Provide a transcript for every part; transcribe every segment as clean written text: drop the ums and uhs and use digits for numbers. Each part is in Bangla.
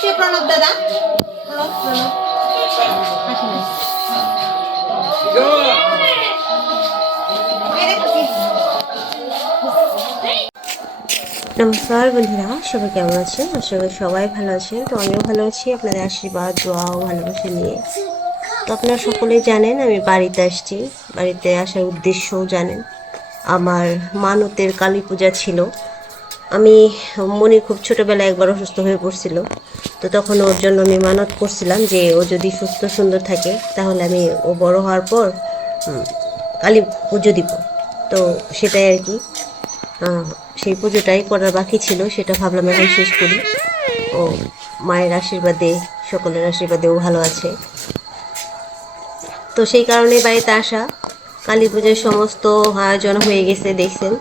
আসছে প্রণব দাদা, প্রণব প্রণব আসেন। নমস্কার বন্ধুরা, সবাই কেমন আছেন? আশা করি সবাই ভালো আছেন। তো আমিও ভালো আছি, আপনাদের আশীর্বাদ, দোয়া ও ভালোবাসা নিয়ে। তো আপনারা সকলেই জানেন আমি বাড়িতে আসছি। বাড়িতে আসার উদ্দেশ্যও জানেন। আমার মানতের কালী পূজা ছিল। আমি মনি খুব ছোটোবেলায় একবার অসুস্থ হয়ে পড়ছিল। তো তখন ওর জন্য আমি মানত করছিলাম যে ও যদি সুস্থ সুন্দর থাকে তাহলে আমি ও বড় হওয়ার পর কালী পুজো দিব। তো সেটাই আর কি, সেই পুজোটাই করার বাকি ছিল, সেটা ভাবলাম এখন শেষ করি। ও মায়ের আশীর্বাদে, সকলের আশীর্বাদে ও ভালো আছে। তো সেই কারণে বাড়িতে আসা। কালী পুজোর সমস্ত আয়োজন হয়ে গেছে দেখছেন।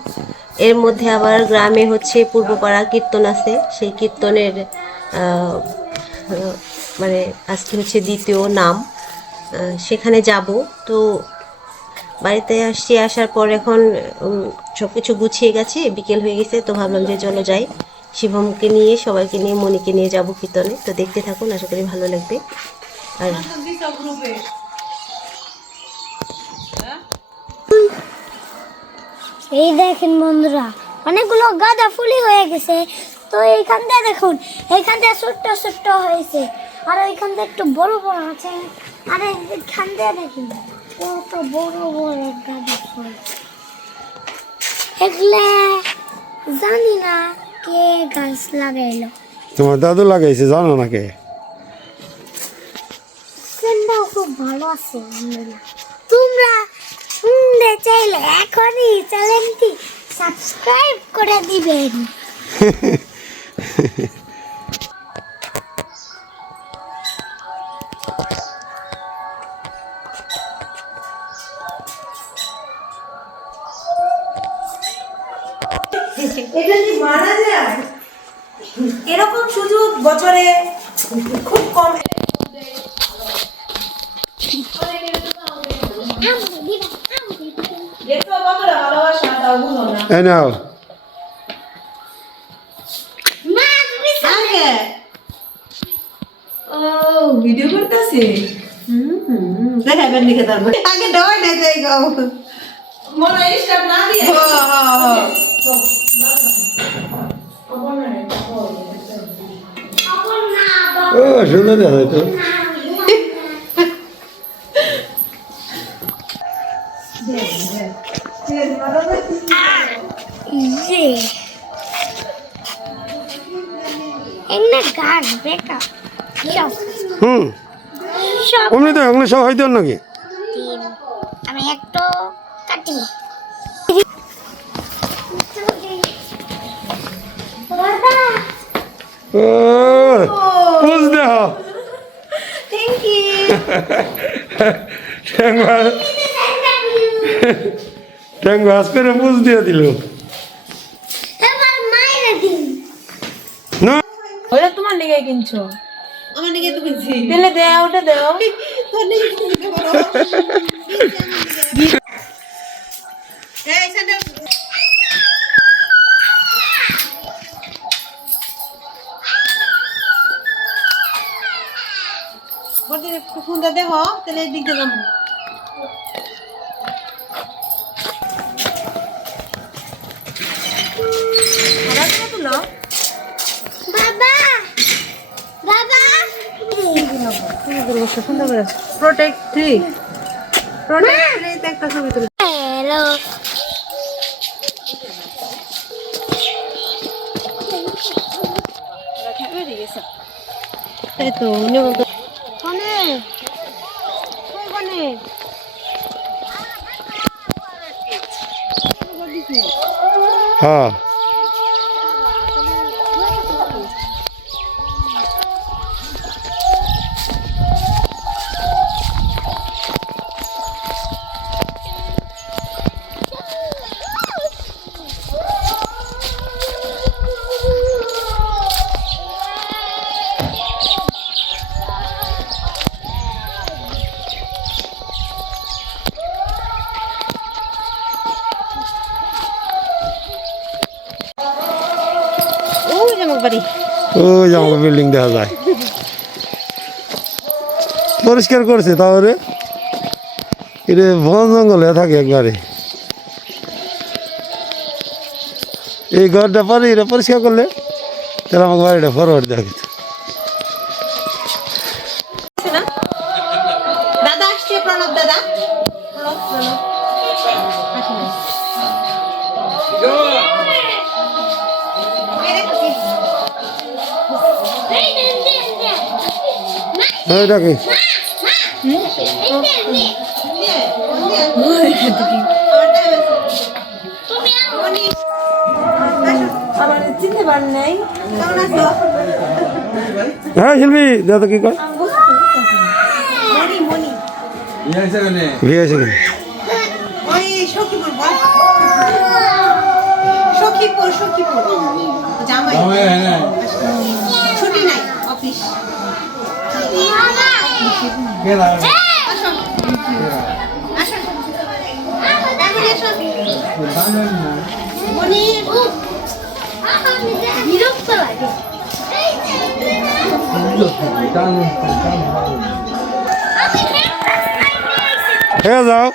এর মধ্যে আবার গ্রামে হচ্ছে পূর্বপাড়া কীর্তন আছে, সেই কীর্তনের মানে আজকে হচ্ছে দ্বিতীয় নাম, সেখানে যাব। তো বাড়িতে আসছি, আসার পর এখন সব কিছু গুছিয়ে গেছে, বিকেল হয়ে গেছে। তো ভাবলাম যে চলো যাই, শিবমকে নিয়ে, সবাইকে নিয়ে, মনিকে নিয়ে যাব কীর্তনে। তো দেখতে থাকুন, আশা করি ভালো লাগবে। আর এই দেখেন বন্ধুরা, অনেকগুলো গাঁদা ফুলই হয়ে গেছে। তো এইখান দিয়ে দেখুন, এইখান দিয়ে ছোট্ট ছোট্ট হয়েছে, আর ওইখান দিয়ে একটু বড় বড় আছে, আর এইখান দিয়ে দেখুন কত বড় বড় গাঁদা ফুল। এগুলা জানি না কে গাছ লাগাইলো। তোমার দাদু লাগাইছে, জানো না কে? সেন্টাও খুব ভালো আছে আলহামদুলিল্লাহ। তোমরা শুনতে চাইলে এখনই চ্যানেলটি সাবস্ক্রাইব করে দিবেন। এটা যদি মারা যায়, এরকম সুযোগ বছরে খুব কম। দেখো বাবারা ভালোবাসা দাও, ভুলো না। এই নাও। আগে ও ভিডিও করতেছে। দেখাবেন লিখে তার আগে ডয় না যাই গো, মনে স্টার্ট না দিয়ে। ও সুন্দর দেখা তো। গাছ বেকা অমনি তো এগুলো সব হইতো নাকি? আমি একটু কাটি। ও বুঝ দেহ থ্যাংক ইউ। ট্যাং ভাস করে বুঝ দিয়ে দিল না। ওটা তোমার লিগে কিনছো? আমার লিগে তো কিনছি। দিলে দাও, ওটা দাও। তোর লিগে কিনতে পারো। এই স্যান্ডেল বড় একটু খুঁজে দেখো, তাহলে এই দিক দিয়ে যাবো। বাবা বাবা প্রোটেক্ট 3 একটা ছবি তুলে। হ্যালো এই তো উনি বলতো কোনে কোনে হ্যাঁ ওই যে আমাকে বিল্ডিং দেখা যায় পরিষ্কার করছে তাহলে এটা বন জঙ্গলে থাকে একবারে এই ঘরটা পরে এটা পরিষ্কার করলে তাহলে আমাকে বাড়িটা ফরওয়ার্ড দেখা যেত। দাদা আসছে, প্রণব দাদা। প্রণব, প্রণব। আসুন। এটা কি আমার চিনতে পারেন নাই, কেমন আছো? হ্যাঁ শিল্পী দাদা কি কর মনি, মনি। বিয়ে আছে কেন ওই সখীপুর বল। সখীপুর, সখীপুর। জামাই। ছুটি নাই, অফিস। আসো। আসো। ফ্যামিলি আসো। মনি। বিরক্ত লাগে। হ্যাঁ যাও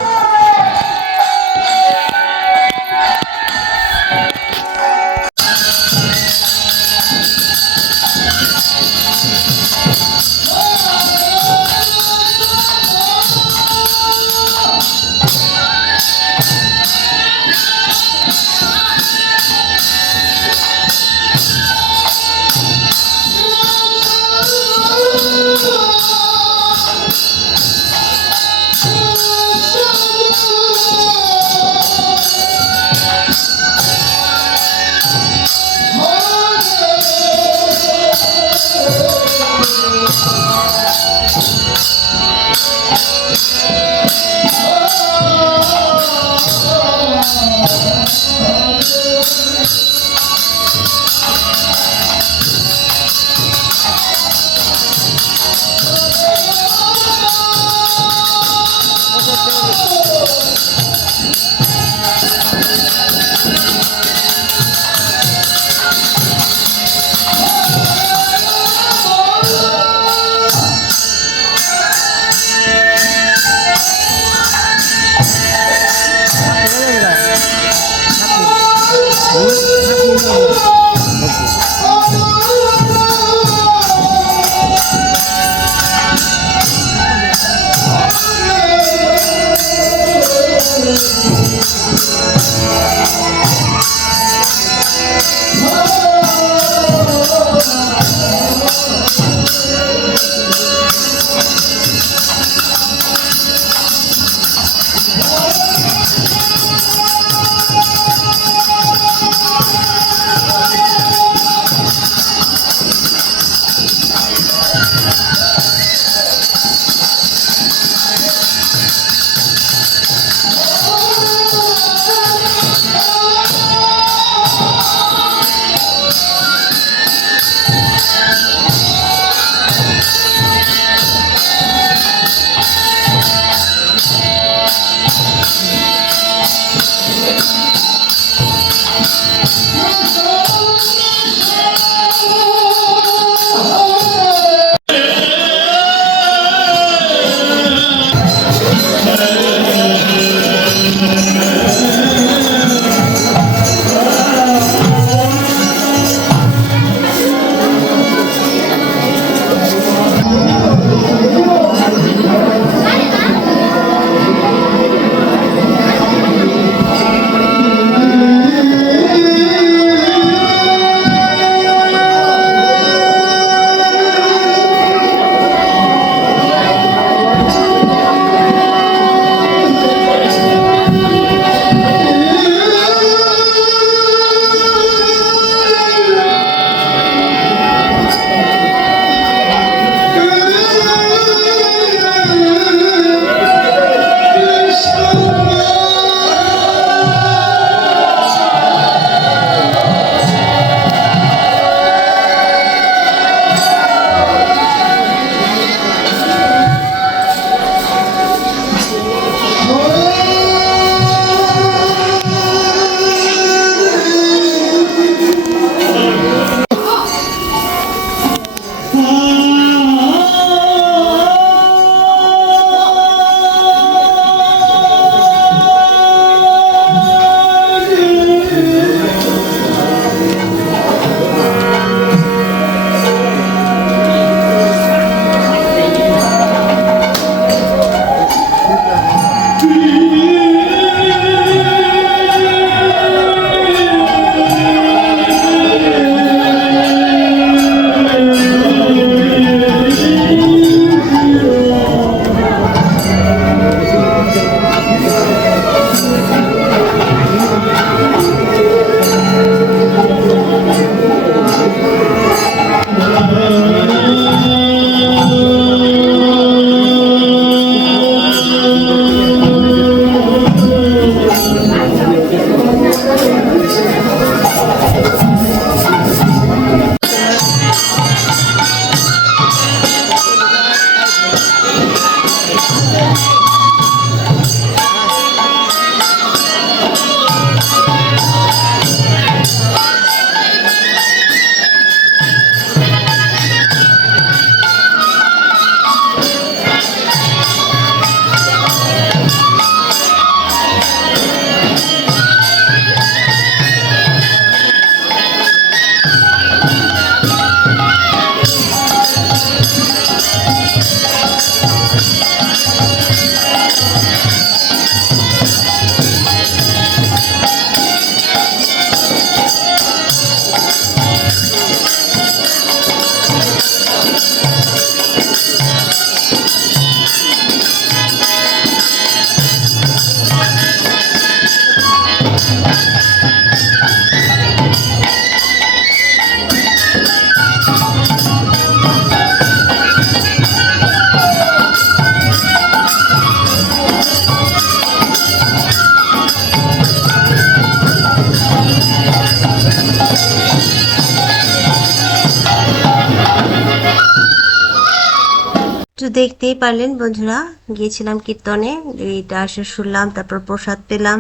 তো দেখতেই পারলেন বন্ধুরা, গিয়েছিলাম কীর্তনে, দুইটা আসর শুনলাম, তারপর প্রসাদ পেলাম,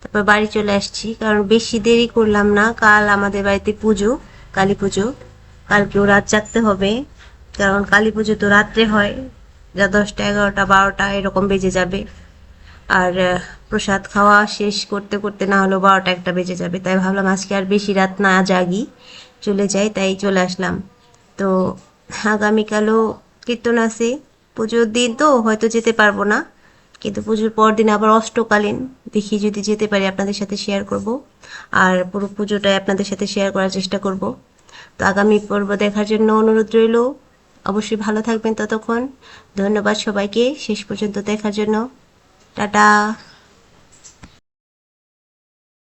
তারপর বাড়ি চলে আসছি। কারণ বেশি দেরি করলাম না, কাল আমাদের বাড়িতে পুজো, কালী পুজো। কালকেও রাত জাগতে হবে, কারণ কালী পুজো তো রাত্রে হয়, যা 10টা 11টা 12টা এরকম বেজে যাবে। আর প্রসাদ খাওয়া শেষ করতে করতে না হলেও 12টা 1টা বেজে যাবে। তাই ভাবলাম আজকে আর বেশি রাত না জাগি, চলে যাই, তাই চলে আসলাম। তো আগামীকালও কীর্তন আছে, পুজোর দিন তো হয়তো যেতে পারবো না, কিন্তু পুজোর পর দিন আবার অষ্টকালীন, দেখি যদি যেতে পারি আপনাদের সাথে শেয়ার করব। আর পুরো পুজোটাই আপনাদের সাথে শেয়ার করার চেষ্টা করব। তো আগামী পর্ব দেখার জন্য অনুরোধ রইল, অবশ্যই ভালো থাকবেন ততক্ষণ। ধন্যবাদ সবাইকে শেষ পর্যন্ত দেখার জন্য। টাটা।